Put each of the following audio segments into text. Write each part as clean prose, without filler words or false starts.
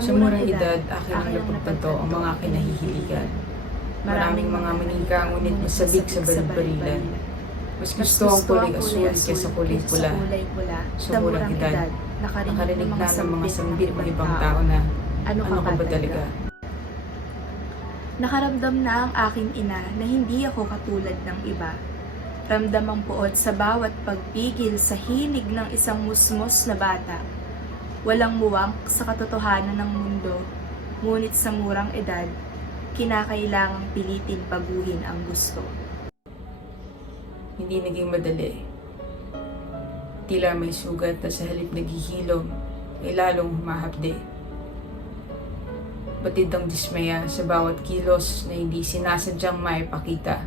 Sa murang edad, akin ang napagtanto ang mga kinahihiligan. Maraming mga manika, ngunit masabik sa barilan. Mas gusto ang kulay asul kaysa kulay pula. Sa murang edad, nakarinig na ng mga sambit ng ibang tao na, ano ka ba talaga? Nakaramdam na ang aking ina na hindi ako katulad ng iba. Ramdam ang puot sa bawat pagpigil sa hilig ng isang musmos na bata. Walang muwang sa katotohanan ng mundo, ngunit sa murang edad, kinakailangang pilitin baguhin ang gusto. Hindi naging madali. Tila may sugat na sa halip naghihilom, ay lalong humahapde. Batid ang dismaya sa bawat kilos na hindi sinasadyang maipakita.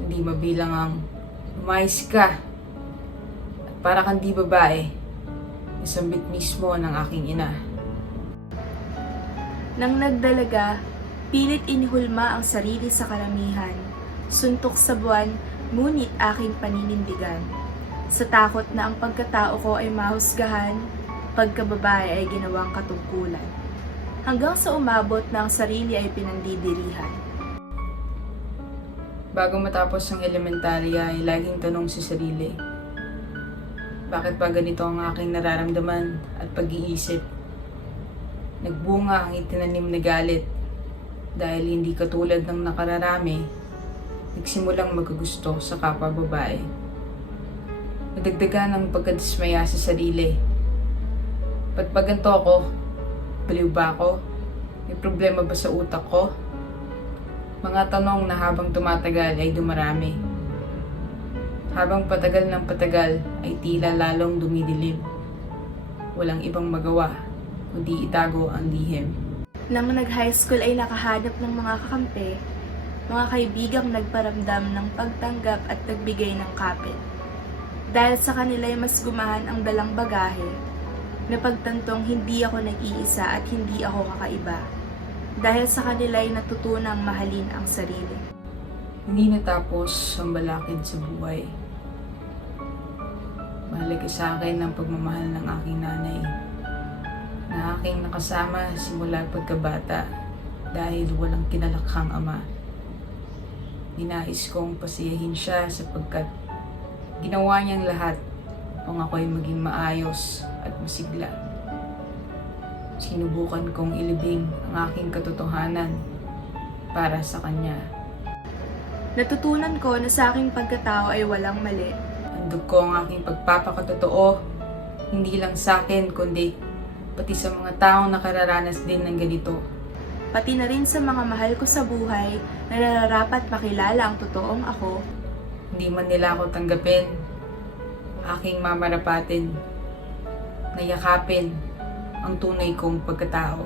Hindi mabilang ang umayos ka at para kang di babae, nasambit mismo ng aking ina. Nang nagdalaga, pilit inihulma ang sarili sa karamihan, suntok sa buwan, ngunit aking paninindigan. Sa takot na ang pagkatao ko ay mahusgahan, pagkababae ay ginawang katungkulan. Hanggang sa umabot na ang sarili ay pinandidirihan. Bago matapos ang elementarya ay laging tanong sa sarili, bakit ba ganito ang aking nararamdaman at pag-iisip? Nagbunga ang itinanim na galit dahil hindi katulad ng nakararami, nagsimulang magkagusto sa kapwa babae. Nadagdagan ang pagkadismaya sa sarili. Ba't ba ganito ako? Baliw ba ako? May problema ba sa utak ko? Mga tanong na habang tumatagal ay dumarami. Habang patagal ng patagal ay tila lalong dumidilim. Walang ibang magawa kundi itago ang lihim. Nang nag-high school ay nakahanap ng mga kakampi, mga kaibigang nagparamdam ng pagtanggap at nagbigay ng kapit. Dahil sa kanila ay mas gumahan ang dalang bagahe, napagtantong hindi ako nag-iisa at hindi ako kakaiba. Dahil sa kanila ay natutunang mahalin ang sarili. Hindi natapos ang balakid sa buhay. Mahalaga sa akin ang pagmamahal ng aking nanay, na aking nakasama simula pagkabata dahil walang kinalakhang ama. Ninais kong pasiyahin siya sapagkat ginawa niyang lahat upang ako'y maging maayos at masigla. Sinubukan kong ilibing ang aking katotohanan para sa kanya. Natutunan ko na sa aking pagkatao ay walang mali. Handog ko ang aking pagpapakatotoo, hindi lang sa akin kundi pati sa mga taong nakararanas din ng ganito. Pati na rin sa mga mahal ko sa buhay na nararapat makilala ang totoong ako. Hindi man nila ako tanggapin, aking mamarapatin, nayakapin ang tunay kong pagkatao.